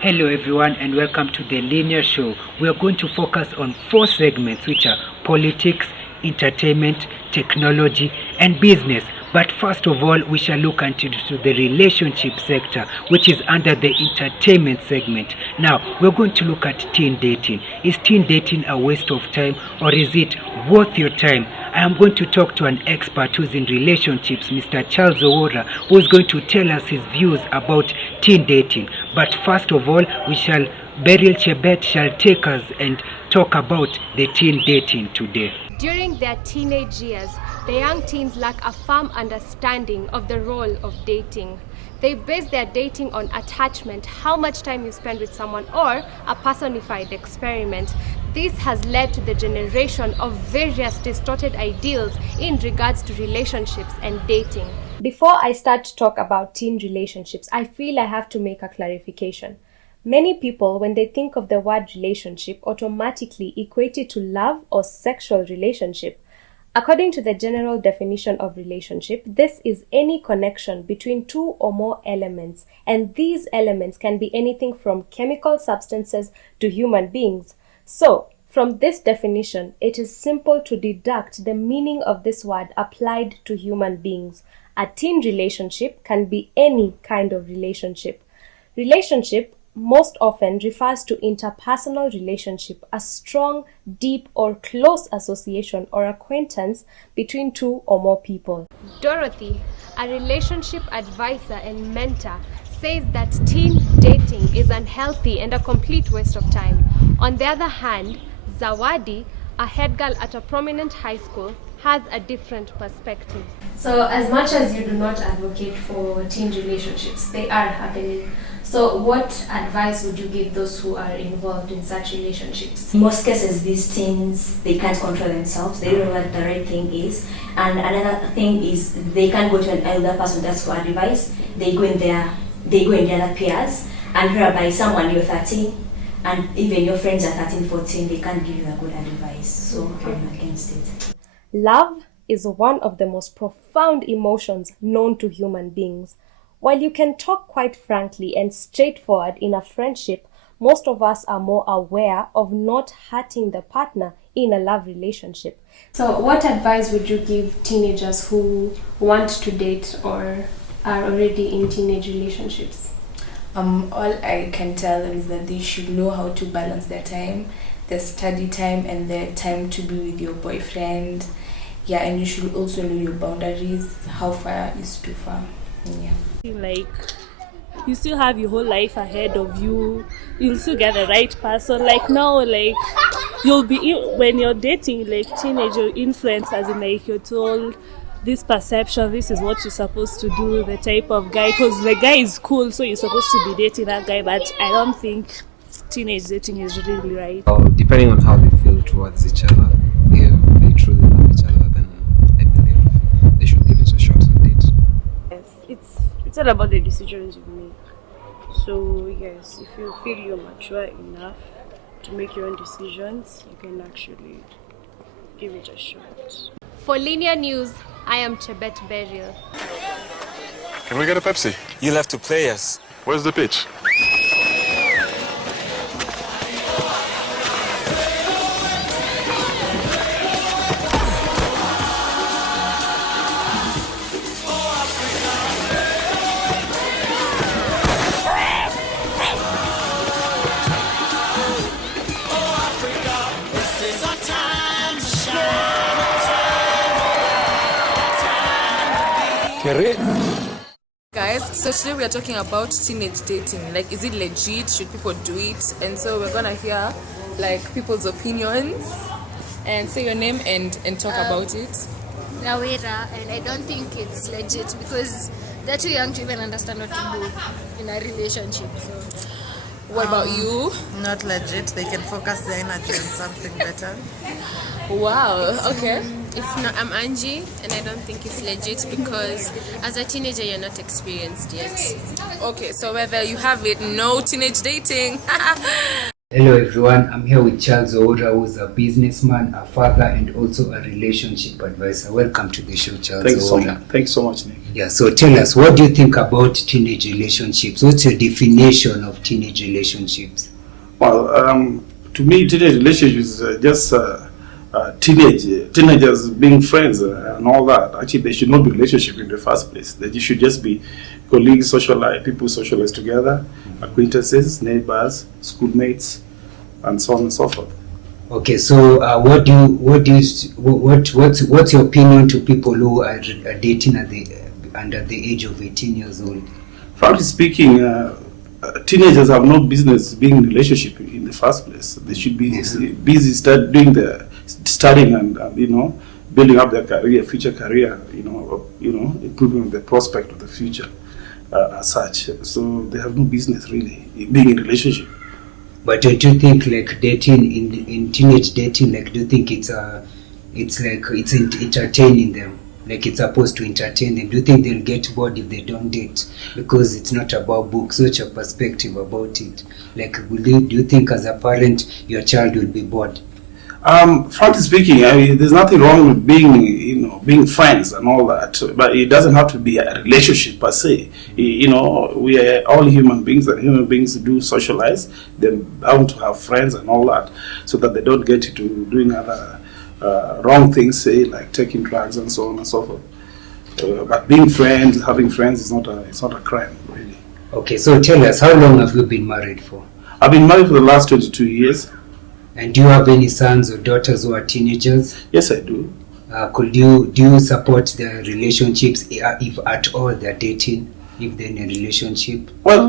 Hello everyone and welcome to the Linear Show. We are going to focus on 4 segments which are politics, entertainment, technology and business. But first of all, we shall look into the relationship sector, which is under the entertainment segment. Now, we're going to look at teen dating. Is teen dating a waste of time or is it worth your time? I am going to talk to an expert who's in relationships, Mr. Charles Owora, who is going to tell us his views about teen dating. But first of all, Beryl Chebet shall take us and talk about the teen dating today. During their teenage years, the young teens lack a firm understanding of the role of dating. They base their dating on attachment, how much time you spend with someone, or a personified experiment. This has led to the generation of various distorted ideals in regards to relationships and dating. Before I start to talk about teen relationships, I feel I have to make a clarification. Many people, when they think of the word relationship, automatically equate it to love or sexual relationship. According to the general definition of relationship, this is any connection between two or more elements, and these elements can be anything from chemical substances to human beings. So, from this definition, it is simple to deduct the meaning of this word applied to human beings. A teen relationship can be any kind of relationship. Relationship most often refers to interpersonal relationship, a strong, deep, or close association or acquaintance between two or more people. Dorothy, a relationship advisor and mentor, says that teen dating is unhealthy and a complete waste of time. On the other hand, Zawadi, a head girl at a prominent high school, has a different perspective. So, as much as you do not advocate for teen relationships, they are happening. So, what advice would you give those who are involved in such relationships? In most cases, these teens, they can't control themselves. They don't know what the right thing is. And another thing is they can't go to an elder person that's for advice. They go in their other peers, and whereby someone you're 13, and even your friends are 13, 14, they can't give you a good advice. So I'm against it. Love is one of the most profound emotions known to human beings. While you can talk quite frankly and straightforward in a friendship, most of us are more aware of not hurting the partner in a love relationship. So what advice would you give teenagers who want to date or are already in teenage relationships? All I can tell them is that they should know how to balance their time, their study time and their time to be with your boyfriend. Yeah, and you should also know your boundaries, how far is too far. Yeah. Like, you still have your whole life ahead of you. You'll still get the right person. Like now, like you'll be when you're dating like teenager influence, as in like you're told this perception, this is what you're supposed to do, the type of guy, because the guy is cool, so you're supposed to be dating that guy. But I don't think teenage dating is really right. Depending on how they feel towards each other, if they truly love each other, then I believe they should give it a shot and date. Yes, it's all about the decisions you make. So yes, if you feel you're mature enough to make your own decisions, you can actually give it a shot. For Linear News, I am Chebet Beryl. Can we get a Pepsi? You'll have to play us. Where's the pitch? Guys, so today we are talking about teenage dating. Like, is it legit? Should people do it? And so we're gonna hear like people's opinions and say your name and talk about it. Rawera, and I don't think it's legit because they're too young to even understand what to do in a relationship. So, what about you? Not legit. They can focus their energy on something better. Wow. Okay. It's not. I'm Angie, and I don't think it's legit because as a teenager, you're not experienced yet. Okay, so whether you have it, no teenage dating. Hello everyone, I'm here with Charles Oura, who's a businessman, a father, and also a relationship advisor. Welcome to the show, Charles Oura. Thanks so much, Nick. Yeah, so tell us, what do you think about teenage relationships? What's your definition of teenage relationships? Well, to me, teenage relationships is just teenagers being friends and all that. Actually, they should not be relationship in the first place. They should just be colleagues, people socialize together, acquaintances, neighbors, schoolmates, and so on and so forth. Okay, so what's your opinion to people who are dating under the age of 18 years old? Frankly speaking, teenagers have no business being in a relationship in the first place. They should be busy studying and building up their future career, improving the prospect of the future as such. So they have no business really being in a relationship. But don't you think like dating in teenage dating, like do you think it's entertaining them? Like it's supposed to entertain them. Do you think they'll get bored if they don't date? Because it's not about books. What's your perspective about it? Like do you think as a parent your child will be bored? Frankly speaking, there's nothing wrong with being friends and all that, but it doesn't have to be a relationship per se. We are all human beings, and human beings do socialize. They're bound to have friends and all that, so that they don't get into doing other wrong things, say like taking drugs and so on and so forth. But being friends, having friends is not a crime, really. Okay, so tell us, how long have you been married for? I've been married for the last 22 years. And do you have any sons or daughters who are teenagers? Yes, I do. Do you support their relationships if at all they're dating, if they're in a relationship? Well,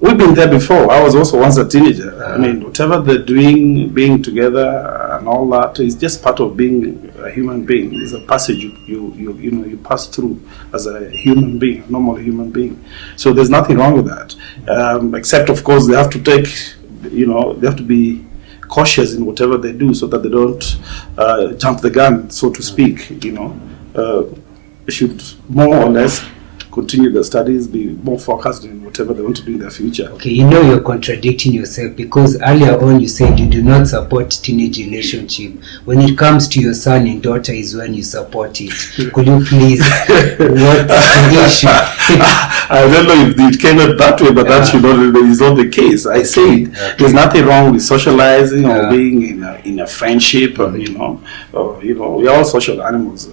we've been there before. I was also once a teenager. I mean, whatever they're doing, being together and all that is just part of being a human being. It's a passage you pass through as a human being, a normal human being. So there's nothing wrong with that, except of course they have to they have to be cautious in whatever they do, so that they don't jump the gun, so to speak. They should more or less continue their studies, be more focused in whatever they want to do in their future. Okay, you're contradicting yourself, because earlier on you said you do not support teenage relationship. When it comes to your son and daughter is when you support it. Could you please, what's the issue? I don't know if it came out that way, but that is not the case. I said there's nothing wrong with socializing or being in a friendship, we're all social animals,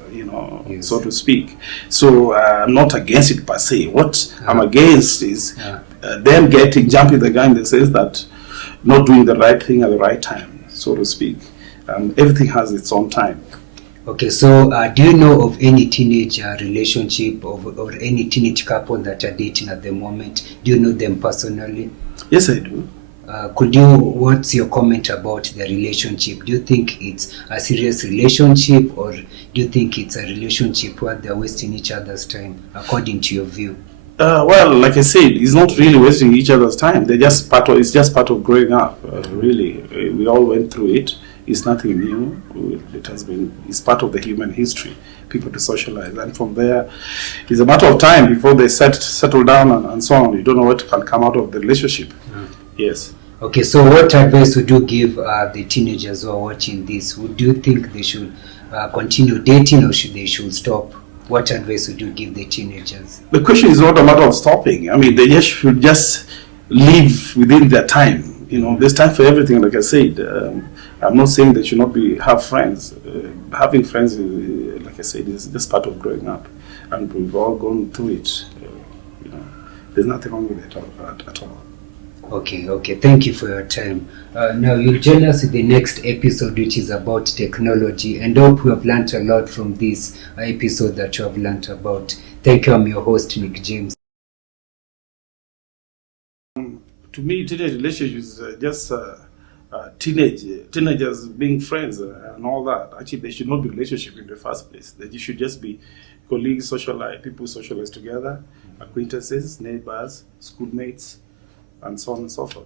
so to speak. So I'm not against it per se. What I'm against is them jumping the gun in the sense that not doing the right thing at the right time, so to speak. Everything has its own time. Okay, so do you know of any teenage relationship or any teenage couple that are dating at the moment? Do you know them personally? Yes, I do. What's your comment about the relationship? Do you think it's a serious relationship, or do you think it's a relationship where they're wasting each other's time, according to your view? Well, like I said, it's not really wasting each other's time. It's just part of growing up. Really, we all went through it. It's nothing new. It's part of the human history. People to socialize, and from there, it's a matter of time before they settle down and so on. You don't know what can come out of the relationship. Yes. Okay, so what advice would you give the teenagers who are watching this? Do you think they should continue dating, or they should stop? What advice would you give the teenagers? The question is not a matter of stopping. I mean, they should just live within their time. There's time for everything, like I said. I'm not saying they should not have friends. Having friends, like I said, is just part of growing up. And we've all gone through it. There's nothing wrong with it at all. Okay. Thank you for your time. Now you'll join us in the next episode, which is about technology, and hope you have learned a lot from this episode that you have learned about. Thank you. I'm your host, Nick James. To me, teenage relationships is just teenagers being friends and all that. Actually, they should not be relationship in the first place. They should just be colleagues, people socialize together, acquaintances, neighbors, schoolmates, and so on and so forth.